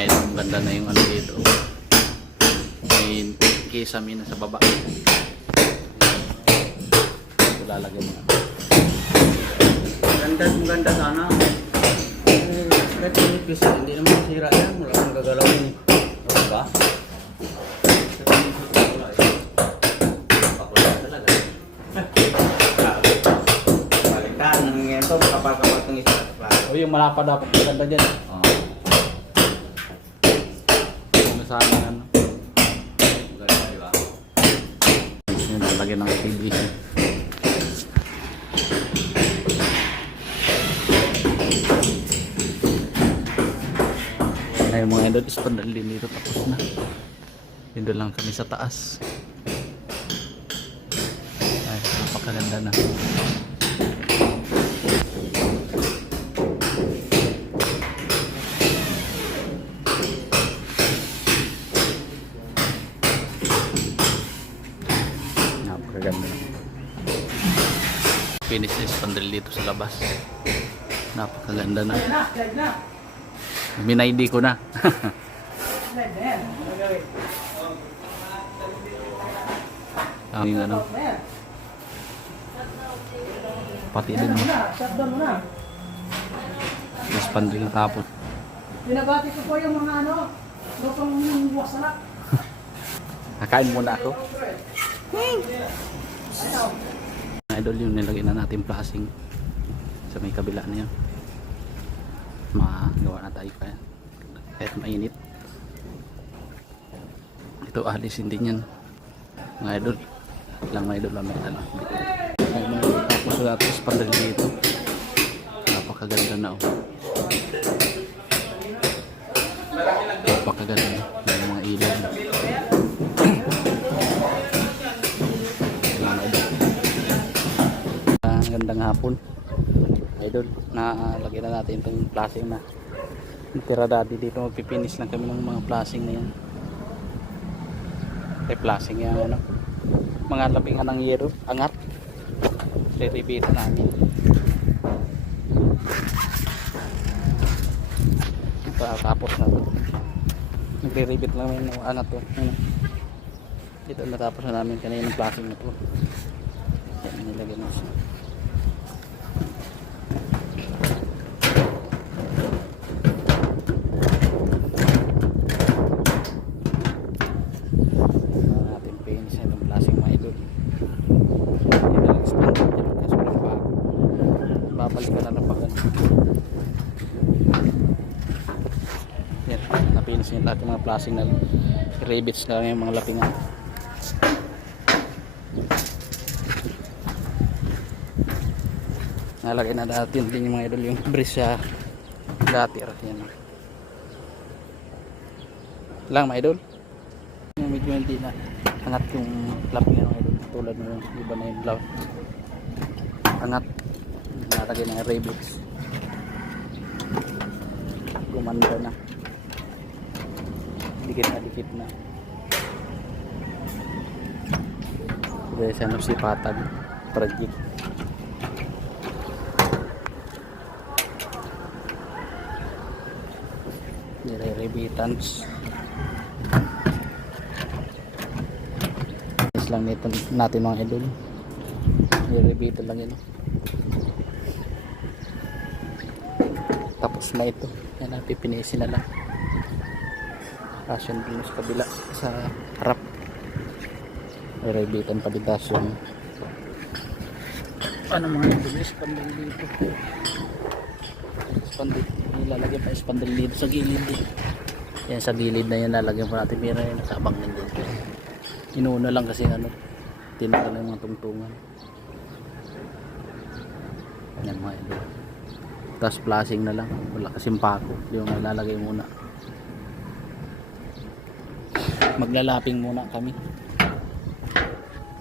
Ay, ang ganda na yung ano dito. May kisame na sa baba. Ito lalagyan mo. Maganda sana. Kahit yung pisa, hindi naman sira yan. Wala kang gagalawin. Okay ba? Balikan, nangyayari ito, kapal-kapal itong isa. O yung malapad dapat maganda dyan. Ano sana ano. Maganda, di ba? Yun, lalagyan ng PVC. Ay, mga idol, spandal din dito, tapos na. Dito lang kami sa taas. Ay, napakaganda na. Napakaganda na. Finish na spandal dito sa labas. Napakaganda na. Min-ID ko na. Ang ano. Pati din. Mas pandil na tapos. Binabati ko po yung mga lutong wasalak. Nakain muna ako. Idol yung nilagay na natin plasing sa may kabila na yun. Magawa na tayo kahit mainit. Ito alisin din yan mga idol. Lang mga idol lang lang. Tapos wala ito sa pandali dito. Napakaganda na napakaganda na yung mga ilaw. Gandang hapon idol, nalagyan na natin itong plasing na tira dati dito. Magpipinish lang kami ng mga plasing na yan. Plasing yan ano, mga labingan ng yero, angat, re-repeat namin. Tapos na ito, nagre-repeat lang yung angat to ano. Dito natapos na namin kanina yung plasing na ito. Yan, nilagyan na siya. Babalikan na lang pag ano. Yan, napinis niya lahat yung mga plastic na rebits na lang yung mga lapingan. Nalagay na natin din yung mga idol yung bris sa gutter. Yan lang mga idol. Yung medyo hindi na angat yung lapingan mga idol, tulad ng iba na yung blouse angat. Nalagay ng rebits, gumanda na, dikit na dahil sa si patag project. Nire-rebitans lang nito natin mga idol. Nire-rebitan lang yun. Tapos na ito. Yan, pipinisin na lang. Pasyon din sa kabila, sa harap. Rebitan pa din tasyon. Ano mga bilis pandal dito. Spandil. Nilalagyan pa yung spandil dito sa gilid. Yan sa gilid na yan lalagyan pa natin. Meron yung nakabang din dito. Inuuna lang kasi ano, tinaka na yung mga tungtungan. Yan mga idol. Tapos plasing na lang, wala kasing pako, yung malalagay muna. Maglalaping muna kami.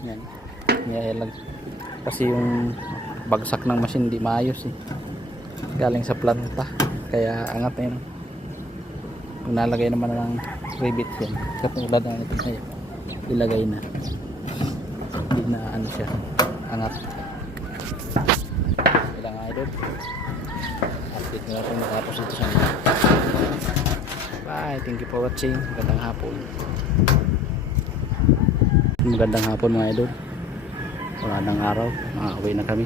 Yan, yan lang. Kasi yung bagsak ng machine di maayos eh, galing sa planta, kaya angat na yun. Kung nalagay naman ng rivet yan, katulad na ito ngayon, ilagay na, hindi na ano siya, angat. Ilang idol, update nyo na ito matapos ito sa Bye. Thank you for watching. Magandang hapon. Magandang hapon mga idol. Wala nang araw. Makauwi na kami.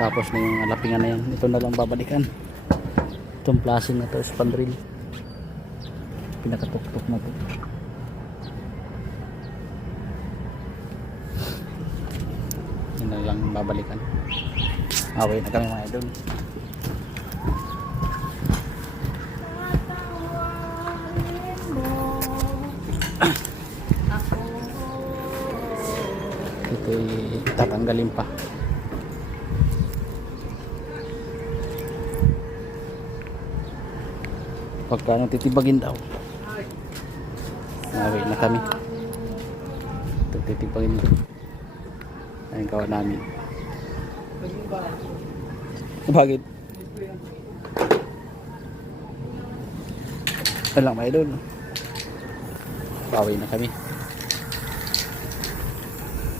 Tapos na yung alapingan na yan. Ito na lang babalikan. Itong plasing na to. Spandril. Pinakatuktok na to. Yun na lang babalikan. Makauwi na kami mga idol. Ito'y tatanggalin pa. Pagka titibagin daw. Nawi na kami. Ito titibagin ko. Ayun kawan namin. Bakit? Ito lang mga idol. Bawi na kami.